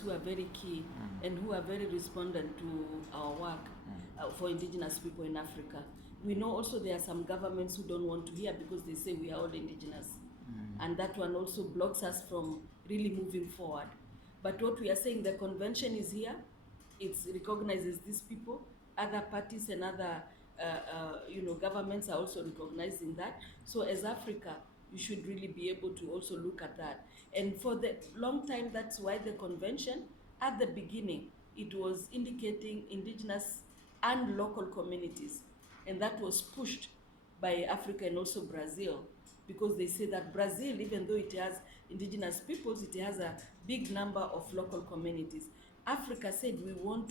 who are very key and who are very respondent to our work for indigenous people in Africa. We know also there are some governments who don't want to hear because they say we are all indigenous. And that one also blocks us from really moving forward. But what we are saying, the convention is here, it recognizes these people, other parties and other governments are also recognizing that. So as Africa, you should really be able to also look at that. And for the long time, that's why the convention, at the beginning, it was indicating indigenous and local communities. And that was pushed by Africa and also Brazil, because they say that Brazil, even though it has indigenous peoples, it has a big number of local communities. Africa said we want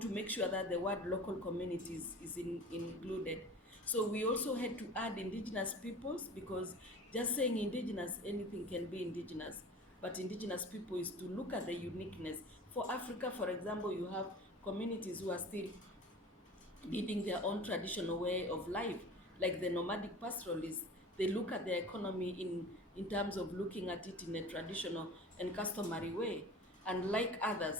to make sure that the word local communities is included. So we also had to add indigenous peoples, because just saying indigenous, anything can be indigenous. But indigenous people is to look at the uniqueness. For Africa, for example, you have communities who are still leading their own traditional way of life, like the nomadic pastoralists. They look at their economy in terms of looking at it in a traditional and customary way. And like others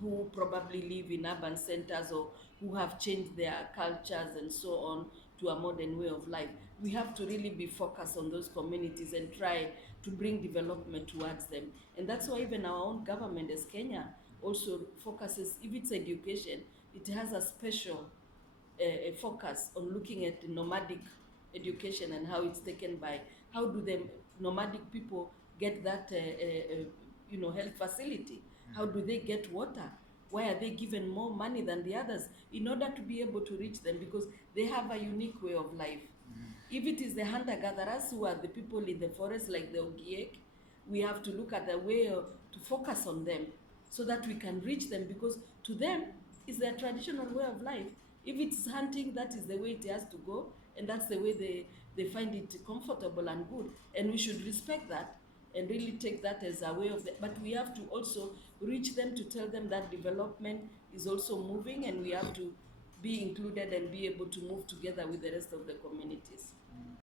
who probably live in urban centers or who have changed their cultures and so on to a modern way of life, we have to really be focused on those communities and try to bring development towards them. And that's why even our own government as Kenya also focuses, if it's education, it has a special focus on looking at nomadic education and how it's taken by, how do the nomadic people get that health facility? How do they get water? Why are they given more money than the others in order to be able to reach them? Because they have a unique way of life. If it is the hunter-gatherers who are the people in the forest, like the Ogiek, we have to look at the way to focus on them so that we can reach them, because to them, it's their traditional way of life. If it's hunting, that is the way it has to go, and that's the way they find it comfortable and good. And we should respect that and really take that as a way of but we have to also reach them to tell them that development is also moving, and we have to be included and be able to move together with the rest of the communities.